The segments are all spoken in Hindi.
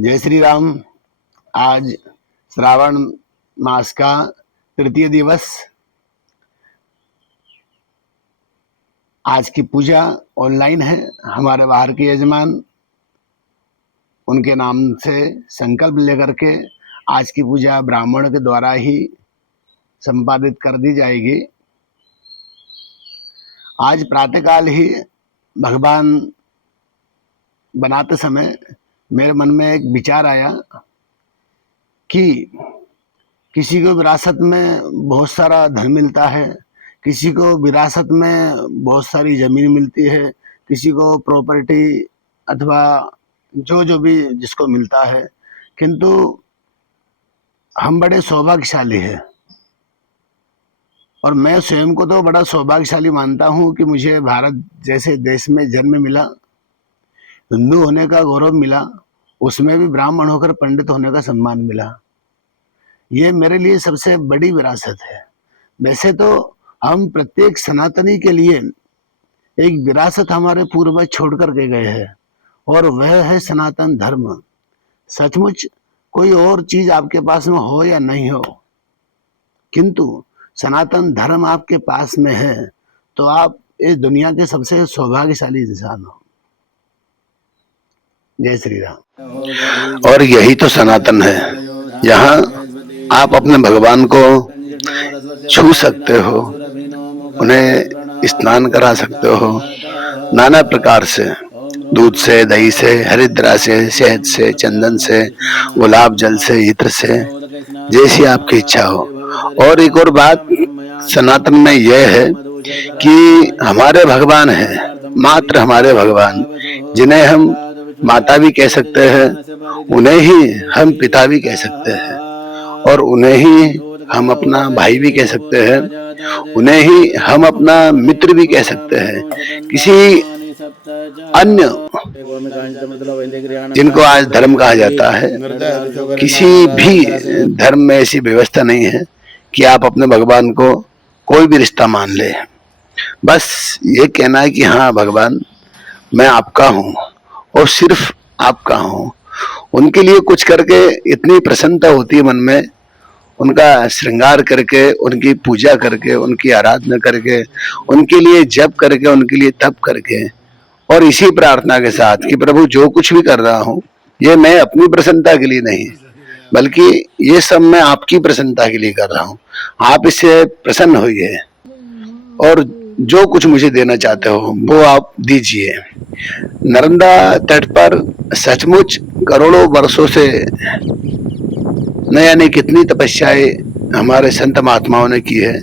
जय श्री राम। आज श्रावण मास का तृतीय दिवस। आज की पूजा ऑनलाइन है। हमारे बाहर के यजमान उनके नाम से संकल्प लेकर के आज की पूजा ब्राह्मण के द्वारा ही संपादित कर दी जाएगी। आज प्रातःकाल ही भगवान बनाते समय मेरे मन में एक विचार आया कि किसी को विरासत में बहुत सारा धन मिलता है, किसी को विरासत में बहुत सारी जमीन मिलती है, किसी को प्रॉपर्टी अथवा जो भी जिसको मिलता है, किंतु हम बड़े सौभाग्यशाली हैं। और मैं स्वयं को तो बड़ा सौभाग्यशाली मानता हूँ कि मुझे भारत जैसे देश में जन्म मिला, हिंदू होने का गौरव मिला, उसमें भी ब्राह्मण होकर पंडित होने का सम्मान मिला। ये मेरे लिए सबसे बड़ी विरासत है। वैसे तो हम प्रत्येक सनातनी के लिए एक विरासत हमारे पूर्वज छोड़ कर के गए हैं, और वह है सनातन धर्म। सचमुच कोई और चीज आपके पास में हो या नहीं हो, किंतु सनातन धर्म आपके पास में है तो आप इस दुनिया के सबसे सौभाग्यशाली इंसान हो। जय श्री राम। और यही तो सनातन है। यहाँ आप अपने भगवान को छू सकते हो, उन्हें स्नान करा सकते हो नाना प्रकार से, दूध से, दही से, हरिद्रा से, शहद से, चंदन से, गुलाब जल से, इत्र से, जैसी आपकी इच्छा हो। और एक और बात सनातन में यह है कि हमारे भगवान हैं, मात्र हमारे भगवान, जिन्हें हम माता भी कह सकते हैं, उन्हें ही हम पिता भी कह सकते हैं, और उन्हें ही हम अपना भाई भी कह सकते हैं, उन्हें ही हम अपना मित्र भी कह सकते हैं। किसी अन्य जिनको आज धर्म कहा जाता है, किसी भी धर्म में ऐसी व्यवस्था नहीं है कि आप अपने भगवान को कोई भी रिश्ता मान ले। बस ये कहना है कि हाँ भगवान, मैं आपका हूँ और सिर्फ आपका हूँ। उनके लिए कुछ करके इतनी प्रसन्नता होती है मन में, उनका श्रृंगार करके, उनकी पूजा करके, उनकी आराधना करके, उनके लिए जप करके, उनके लिए तप करके, और इसी प्रार्थना के साथ कि प्रभु जो कुछ भी कर रहा हूँ ये मैं अपनी प्रसन्नता के लिए नहीं, बल्कि ये सब मैं आपकी प्रसन्नता के लिए कर रहा हूँ। आप इससे प्रसन्न होइए और जो कुछ मुझे देना चाहते हो वो आप दीजिए। नर्मदा तट पर सचमुच करोड़ों वर्षों से न जाने कितनी तपस्याएं हमारे संत महात्माओं ने की है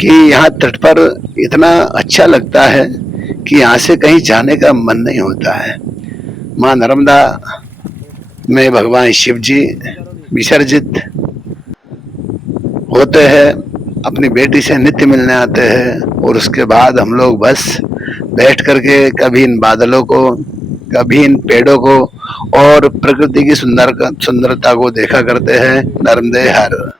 कि यहाँ तट पर इतना अच्छा लगता है कि यहाँ से कहीं जाने का मन नहीं होता है। माँ नर्मदा में भगवान शिव जी विसर्जित होते हैं, अपनी बेटी से नित्य मिलने आते हैं, और उसके बाद हम लोग बस बैठ करके कभी इन बादलों को, कभी इन पेड़ों को और प्रकृति की सुंदरता को देखा करते हैं। नर्मदे हर।